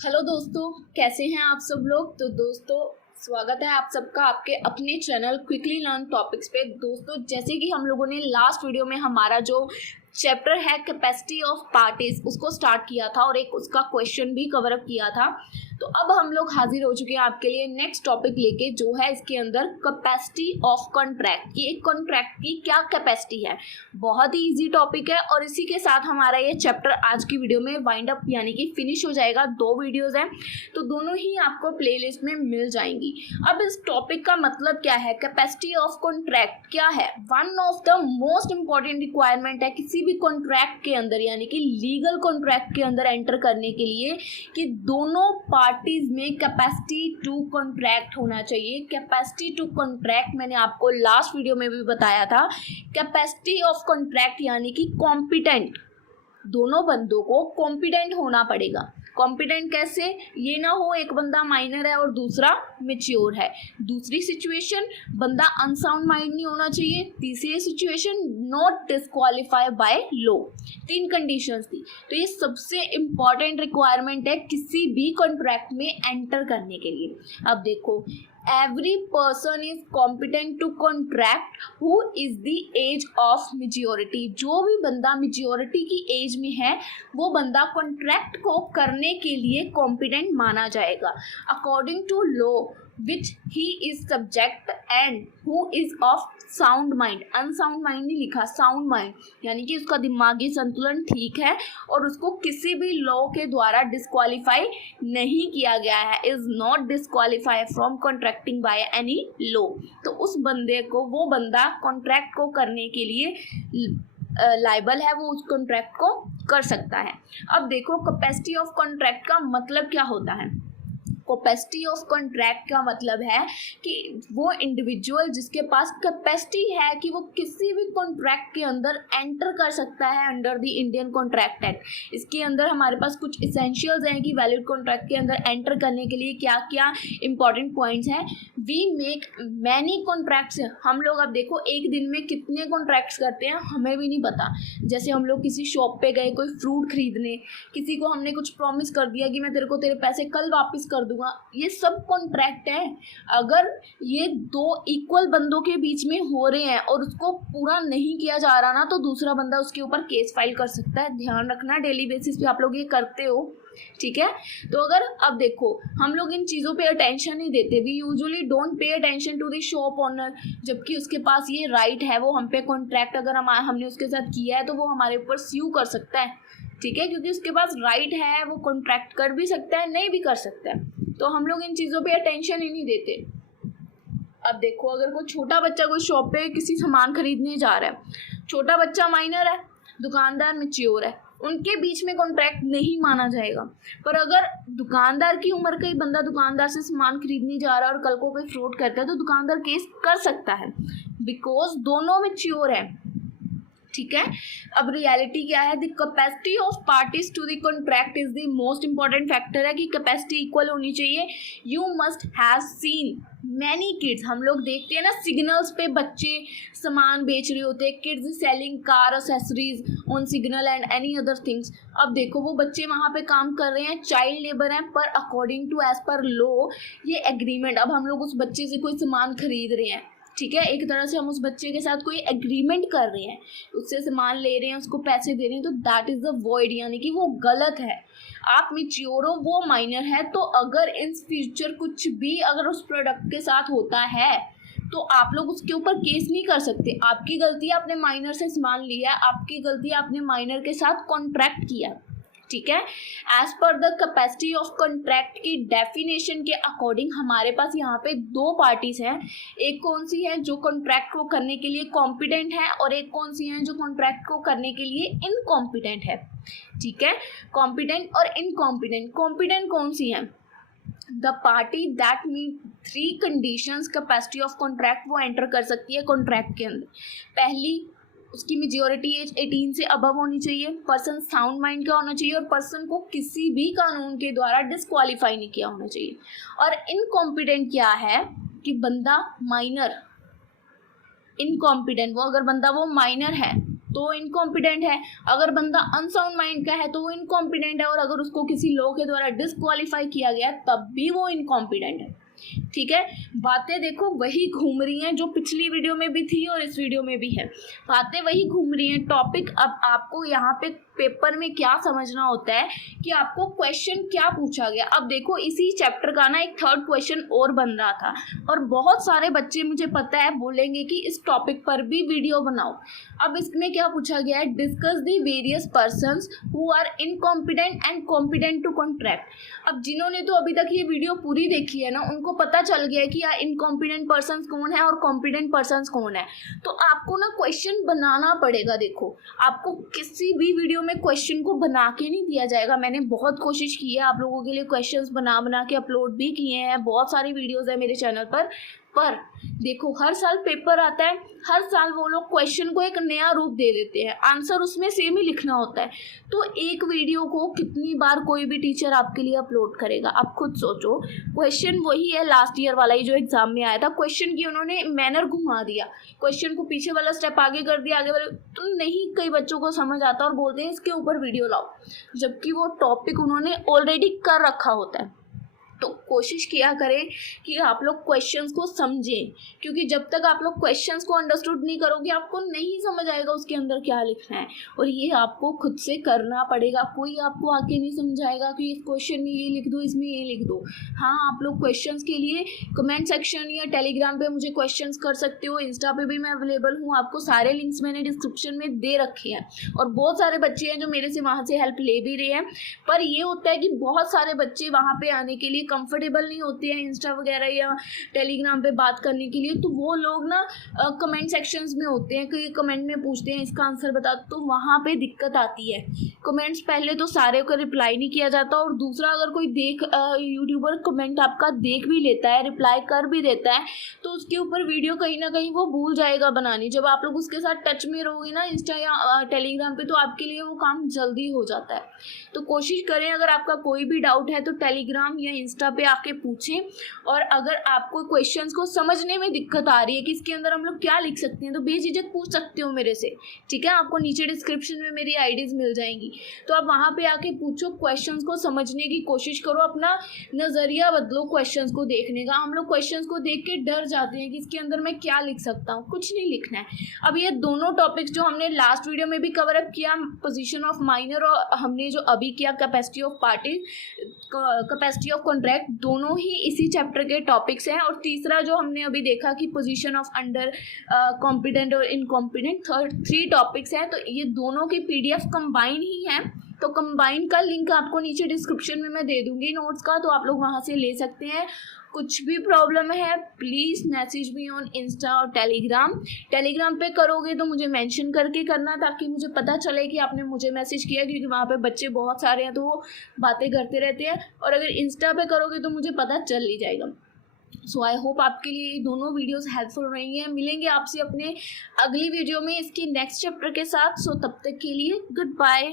Hello दोस्तों, कैसे हैं आप सब लोग। तो दोस्तों, स्वागत है आप सबका आपके अपने चैनल क्विकली लर्न टॉपिक्स पे। दोस्तों, जैसे कि हम लोगों ने लास्ट वीडियो में हमारा जो चैप्टर है कैपेसिटी ऑफ पार्टीज उसको स्टार्ट किया था और एक उसका क्वेश्चन भी कवर अप किया था। तो अब हम लोग हाजिर हो चुके हैं आपके लिए नेक्स्ट टॉपिक लेके, जो है इसके अंदर कैपेसिटी ऑफ कॉन्ट्रैक्ट की। एक कॉन्ट्रैक्ट की क्या कैपेसिटी है। बहुत ही इजी टॉपिक है और इसी के साथ हमारा ये चैप्टर आज की वीडियो में वाइंड अप यानी कि फिनिश हो जाएगा। 2 वीडियोस हैं तो दोनों ही आपको प्लेलिस्ट में मिल जाएंगी। अब इस टॉपिक का मतलब क्या है, कैपेसिटी ऑफ कॉन्ट्रैक्ट क्या है। One of the most important requirement है किसी भी कॉन्ट्रैक्ट के अंदर, यानी कि लीगल कॉन्ट्रैक्ट के अंदर एंटर करने के लिए, कि दोनों पार्टीज में कैपेसिटी टू कॉन्ट्रैक्ट होना चाहिए। कैपेसिटी टू कॉन्ट्रैक्ट मैंने आपको लास्ट वीडियो में भी बताया था। कैपेसिटी ऑफ कॉन्ट्रैक्ट यानी कि कॉम्पिटेंट, दोनों बंदों को कॉम्पिटेंट होना पड़ेगा। कॉम्पिटेंट कैसे, ये ना हो एक बंदा माइनर है और दूसरा मेच्योर है। दूसरी सिचुएशन, बंदा अनसाउंड माइंड नहीं होना चाहिए। तीसरी situation, not disqualify by law. 3 conditions थी। तो ये सबसे इंपॉर्टेंट रिक्वायरमेंट है किसी भी कॉन्ट्रैक्ट में एंटर करने के लिए। अब देखो, every person is competent to contract who is the age of majority। जो भी बंदा मेजोरिटी की एज में है वो बंदा कॉन्ट्रैक्ट को करने के लिए कॉम्पिटेंट माना जाएगा according to law which he is subject and who is of sound mind. Unsound mind नहीं लिखा, साउंड माइंड, यानी कि उसका दिमागी संतुलन ठीक है और उसको किसी भी लॉ के द्वारा डिस्क्वालीफाई नहीं किया गया है। Is not disqualify from contracting by any law. तो उस बंदे को, वो बंदा कॉन्ट्रैक्ट को करने के लिए लाइबल है, वो उस कॉन्ट्रैक्ट को कर सकता है। अब देखो, कैपेसिटी ऑफ कॉन्ट्रैक्ट का मतलब क्या होता है। कैपेसिटी ऑफ कॉन्ट्रैक्ट का मतलब है कि वो इंडिविजुअल जिसके पास कैपेसिटी है कि वो किसी भी कॉन्ट्रैक्ट के अंदर एंटर कर सकता है under the Indian contract act. इसके अंदर हमारे पास कुछ इसेंशियल्स हैं कि वैलिड कॉन्ट्रैक्ट के अंदर एंटर करने के लिए क्या क्या इंपॉर्टेंट पॉइंट्स हैं। We make many contracts. हम लोग, अब देखो, एक दिन में कितने कॉन्ट्रैक्ट्स करते हैं हमें भी नहीं पता। जैसे हम लोग किसी शॉप पे गए कोई फ्रूट खरीदने, किसी को हमने कुछ प्रॉमिस कर दिया कि मैं तेरे को तेरे पैसे कल वापस कर दूंगा, ये सब कॉन्ट्रैक्ट है। अगर ये 2 इक्वल बंदों के बीच में हो रहे हैं और उसको पूरा नहीं किया जा रहा ना, तो दूसरा बंदा उसके ऊपर केस फाइल कर सकता है। ध्यान रखना, डेली बेसिस पे आप लोग ये करते हो, ठीक है। तो अगर, अब देखो, हम लोग इन चीज़ों पे अटेंशन नहीं देते। We usually don't pay attention to the shop owner, जबकि उसके पास ये राइट है, वो हम पे कॉन्ट्रैक्ट अगर हमने उसके साथ किया है तो वो हमारे ऊपर स्यू कर सकता है, ठीक है, क्योंकि उसके पास राइट है। वो कॉन्ट्रैक्ट कर भी सकता है, नहीं भी कर सकता है। तो हम लोग इन चीज़ों पे अटेंशन ही नहीं देते। अब देखो, अगर कोई छोटा बच्चा कोई शॉप पे किसी सामान खरीदने जा रहा है, छोटा बच्चा माइनर है, दुकानदार मैच्योर है, उनके बीच में कॉन्ट्रैक्ट नहीं माना जाएगा। पर अगर दुकानदार की उम्र का ही बंदा दुकानदार से सामान खरीदने जा रहा है और कल को कोई फ्रॉड करता है तो दुकानदार केस कर सकता है, बिकॉज दोनों मैच्योर है, ठीक है। अब रियलिटी क्या है, the capacity of parties to the contract is the most important factor है कि कैपेसिटी इक्वल होनी चाहिए। You must have seen many kids. हम लोग देखते हैं ना सिग्नल्स पे बच्चे सामान बेच रहे होते हैं, kids selling car accessories on signal and any other things. अब देखो, वो बच्चे वहाँ पे काम कर रहे हैं, चाइल्ड लेबर हैं, पर according to as per law ये एग्रीमेंट, अब हम लोग उस बच्चे से कोई सामान खरीद रहे हैं, ठीक है, एक तरह से हम उस बच्चे के साथ कोई एग्रीमेंट कर रहे हैं, उससे सामान ले रहे हैं, उसको पैसे दे रहे हैं, तो दैट इज द वॉइड, यानी कि वो गलत है। आप मैच्योर हो, वो माइनर है, तो अगर इन फ्यूचर कुछ भी अगर उस प्रोडक्ट के साथ होता है तो आप लोग उसके ऊपर केस नहीं कर सकते। आपकी गलती है, आपने माइनर से सामान लिया, आपकी गलती है, आपने माइनर के साथ कॉन्ट्रैक्ट किया, ठीक है। As per the capacity of contract की डेफिनेशन के अकॉर्डिंग हमारे पास यहाँ पे 2 पार्टीज हैं। एक कौन सी है जो कॉन्ट्रैक्ट को करने के लिए कॉम्पिटेंट है और एक कौन सी है जो कॉन्ट्रैक्ट को करने के लिए इनकॉम्पिटेंट है, ठीक है। कॉम्पिटेंट और इनकॉम्पिटेंट। कॉम्पिटेंट कौन सी है, the party that meet 3 conditions capacity of contract वो एंटर कर सकती है कॉन्ट्रैक्ट के अंदर। पहली, उसकी मेजॉरिटी एज 18 से अबव होनी चाहिए, पर्सन साउंड माइंड का होना चाहिए और पर्सन को किसी भी कानून के द्वारा डिस्क्वालीफाई नहीं किया होना चाहिए। और इनकॉम्पिटेंट क्या है कि बंदा माइनर, इनकॉम्पिटेंट, वो अगर बंदा वो माइनर है तो इनकॉम्पिटेंट है, अगर बंदा अनसाउंड माइंड का है तो वो इनकॉम्पिटेंट है, और अगर उसको किसी लॉ के द्वारा डिस्क्वालीफाई किया गया तब भी वो इनकॉम्पिटेंट है। ठीक है, बातें देखो वही घूम रही हैं जो पिछली वीडियो में भी थी और इस वीडियो में भी है, बातें वही घूम रही हैं। टॉपिक अब आपको यहाँ पे पेपर में क्या समझना होता है कि आपको क्वेश्चन क्या पूछा गया। अब देखो इसी चैप्टर का ना एक थर्ड क्वेश्चन और बन रहा था, और बहुत सारे बच्चे मुझे पता है बोलेंगे कि इस टॉपिक पर भी वीडियो बनाओ। अब इसमें क्या पूछा गया है, discuss the various persons who are incompetent and competent to contract. अब जिन्होंने तो अभी तक ये वीडियो पूरी देखी है ना, उनको पता चल गया है कि यार इनकॉम्पिटेंट पर्सन्स कौन है और कॉम्पिटेंट पर्सन्स कौन है। तो आपको ना क्वेश्चन बनाना पड़ेगा। देखो आपको किसी भी वीडियो में क्वेश्चन को बना के नहीं दिया जाएगा। मैंने बहुत कोशिश की है आप लोगों के लिए, क्वेश्चंस बना बना के अपलोड भी किए हैं, बहुत सारी वीडियोस है मेरे चैनल पर देखो हर साल पेपर आता है, हर साल वो लोग क्वेश्चन को एक नया रूप दे देते हैं, आंसर उसमें सेम ही लिखना होता है। तो एक वीडियो को कितनी बार कोई भी टीचर आपके लिए अपलोड करेगा, आप खुद सोचो। क्वेश्चन वही है लास्ट ईयर वाला ही जो एग्जाम में आया था, क्वेश्चन की उन्होंने मैनर घुमा दिया, क्वेश्चन को पीछे वाला स्टेप आगे कर दिया, आगे वाला तो नहीं कई बच्चों को समझ आता और बोलते हैं इसके ऊपर वीडियो लाओ, जबकि वो टॉपिक उन्होंने ऑलरेडी कर रखा होता है। तो कोशिश किया करें कि आप लोग क्वेश्चंस को समझें, क्योंकि जब तक आप लोग क्वेश्चंस को अंडरस्टूड नहीं करोगे आपको नहीं समझ आएगा उसके अंदर क्या लिखना है, और ये आपको खुद से करना पड़ेगा। कोई आपको आके नहीं समझाएगा कि इस क्वेश्चन में ये लिख दो, इसमें ये लिख दो। हाँ, आप लोग क्वेश्चंस के लिए कमेंट सेक्शन या टेलीग्राम पे मुझे क्वेश्चंस कर सकते हो, इंस्टा पे भी मैं अवेलेबल हूँ, आपको सारे लिंक्स मैंने डिस्क्रिप्शन में दे रखे हैं, और बहुत सारे बच्चे हैं जो मेरे से वहाँ से हेल्प ले भी रहे हैं। पर ये होता है कि बहुत सारे बच्चे वहाँ पे आने के लिए कंफर्टेबल नहीं होते हैं इंस्टा वगैरह या टेलीग्राम पे बात करने के लिए, तो वो लोग ना कमेंट सेक्शंस में होते हैं कि कमेंट में पूछते हैं इसका आंसर बता, तो वहाँ पे दिक्कत आती है। कमेंट्स पहले तो सारे को रिप्लाई नहीं किया जाता, और दूसरा अगर कोई यूट्यूबर कमेंट आपका देख भी लेता है, रिप्लाई कर भी देता है, तो उसके ऊपर वीडियो कहीं ना कहीं वो भूल जाएगा बनानी। जब आप लोग उसके साथ टच में रहोगे ना इंस्टा या टेलीग्राम पे, तो आपके लिए वो काम जल्दी हो जाता है। तो कोशिश करें अगर आपका कोई भी डाउट है तो टेलीग्राम या इंस्टा पे आके पूछें, और अगर आपको क्वेश्चंस को समझने में दिक्कत आ रही है कि इसके अंदर हम लोग क्या लिख सकते हैं, तो बेझिझक पूछ सकते हो मेरे से। ठीक है, आपको नीचे डिस्क्रिप्शन में मेरी आईडीज मिल जाएंगी, तो आप वहाँ पे आके पूछो, क्वेश्चंस को समझने की कोशिश करो, अपना नज़रिया बदलो क्वेश्चंस को देखने का। हम लोग क्वेश्चंस को देख के डर जाते हैं कि इसके अंदर मैं क्या लिख सकता हूँ, कुछ नहीं लिखना है। अब ये दोनों टॉपिक्स जो हमने लास्ट वीडियो में भी कवर अप किया, पोजीशन ऑफ माइनर, और हमने जो अभी किया capacity of party, capacity of contract, दोनों ही इसी चैप्टर के टॉपिक्स हैं। और तीसरा जो हमने अभी देखा कि पोजीशन ऑफ अंडर कॉम्पिटेंट और इनकॉम्पिटेंट, थ्री टॉपिक्स हैं, तो ये दोनों के पीडीएफ कंबाइन ही हैं। तो कंबाइन का लिंक आपको नीचे डिस्क्रिप्शन में मैं दे दूंगी नोट्स का, तो आप लोग वहाँ से ले सकते हैं। कुछ भी प्रॉब्लम है please message me on Insta और टेलीग्राम पे करोगे तो मुझे मेंशन करके करना, ताकि मुझे पता चले कि आपने मुझे मैसेज किया, क्योंकि वहाँ पे बच्चे बहुत सारे हैं तो वो बातें करते रहते हैं। और अगर इंस्टा पे करोगे तो मुझे पता चल ही जाएगा। सो आई होप आपके लिए ये दोनों वीडियोस हेल्पफुल रही हैं। मिलेंगे आपसे अपने अगली वीडियो में इसकी नेक्स्ट चैप्टर के साथ। सो तब तक के लिए गुड बाय।